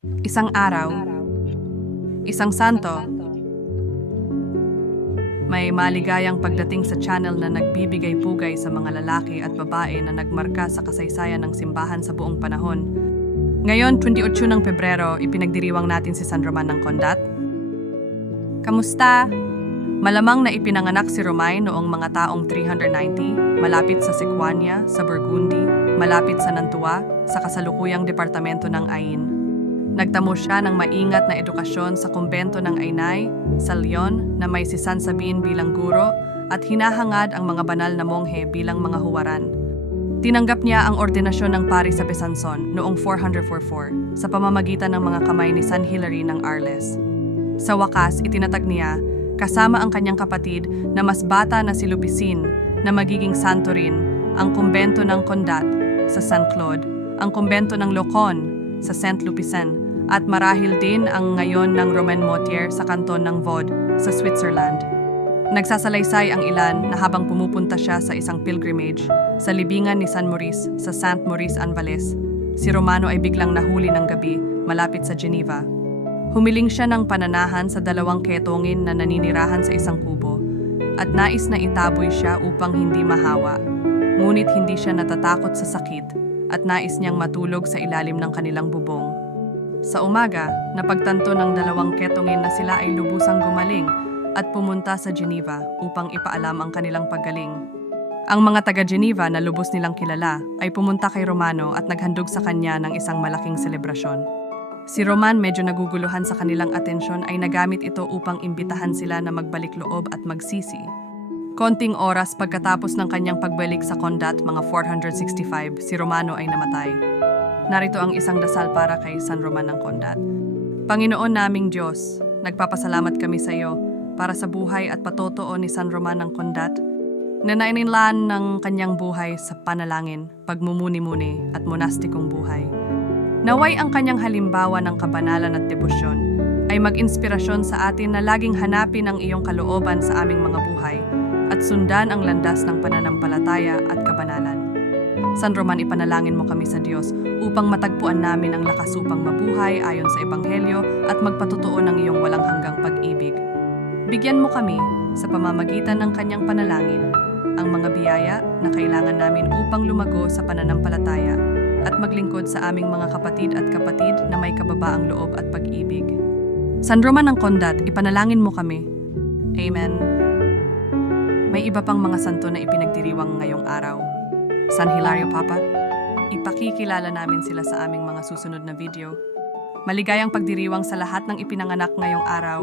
Isang araw, isang santo, may maligayang pagdating sa channel na nagbibigay pugay sa mga lalaki at babae na nagmarka sa kasaysayan ng simbahan sa buong panahon. Ngayon, 28 ng Pebrero, ipinagdiriwang natin si San Roman ng Condat. Kamusta? Malamang na ipinanganak si Romay noong mga taong 390, malapit sa Sequania, sa Burgundy, malapit sa Nantua, sa kasalukuyang departamento ng Ain. Nagtamo siya ng maingat na edukasyon sa kumbento ng Aynay, sa Leon, na may si San Sabin bilang guro at hinahangad ang mga banal na monghe bilang mga huwaran. Tinanggap niya ang ordinasyon ng pari sa Besançon noong 444 sa pamamagitan ng mga kamay ni San Hilary ng Arles. Sa wakas, itinatag niya, kasama ang kanyang kapatid na mas bata na si Lupicin, na magiging santo rin, ang kumbento ng Condat sa Saint Claude, ang kumbento ng Locon sa Saint Lupicin, at marahil din ang ngayon ng Romain Motier sa kanton ng Vaud sa Switzerland. Nagsasalaysay ang ilan na habang pumupunta siya sa isang pilgrimage sa libingan ni San Maurice sa Saint Maurice-en-Valais, si Romano ay biglang nahuli ng gabi malapit sa Geneva. Humiling siya ng pananahan sa dalawang ketongin na naninirahan sa isang kubo at nais na itaboy siya upang hindi mahawa. Ngunit hindi siya natatakot sa sakit at nais niyang matulog sa ilalim ng kanilang bubong. Sa umaga, napagtanto ng dalawang ketongin na sila ay lubusang gumaling at pumunta sa Geneva upang ipaalam ang kanilang paggaling. Ang mga taga-Geneva na lubos nilang kilala ay pumunta kay Romano at naghandog sa kanya ng isang malaking selebrasyon. Si Roman, medyo naguguluhan sa kanilang atensyon, ay nagamit ito upang imbitahan sila na magbalik loob at magsisi. Konting oras pagkatapos ng kanyang pagbalik sa Condat, mga 465, si Romano ay namatay. Narito ang isang dasal para kay San Roman ng Condat. Panginoon naming Diyos, nagpapasalamat kami sa iyo para sa buhay at patotoo ni San Roman ng Condat na nainilaan ng kanyang buhay sa panalangin, pagmumuni-muni at monastikong buhay. Naway ang kanyang halimbawa ng kabanalan at debosyon ay mag-inspirasyon sa atin na laging hanapin ang iyong kalooban sa aming mga buhay at sundan ang landas ng pananampalataya at kabanalan. San Roman, ipanalangin mo kami sa Diyos upang matagpuan namin ang lakas upang mabuhay ayon sa Ebanghelyo at magpatotoo ng iyong walang hanggang pag-ibig. Bigyan mo kami, sa pamamagitan ng kanyang panalangin, ang mga biyaya na kailangan namin upang lumago sa pananampalataya at maglingkod sa aming mga kapatid at kapatid na may kababaang loob at pag-ibig. San Roman ng Condat, ipanalangin mo kami. Amen. May iba pang mga santo na ipinagdiriwang ngayong araw. San Hilario Papa, ipakikilala namin sila sa aming mga susunod na video. Maligayang pagdiriwang sa lahat ng ipinanganak ngayong araw.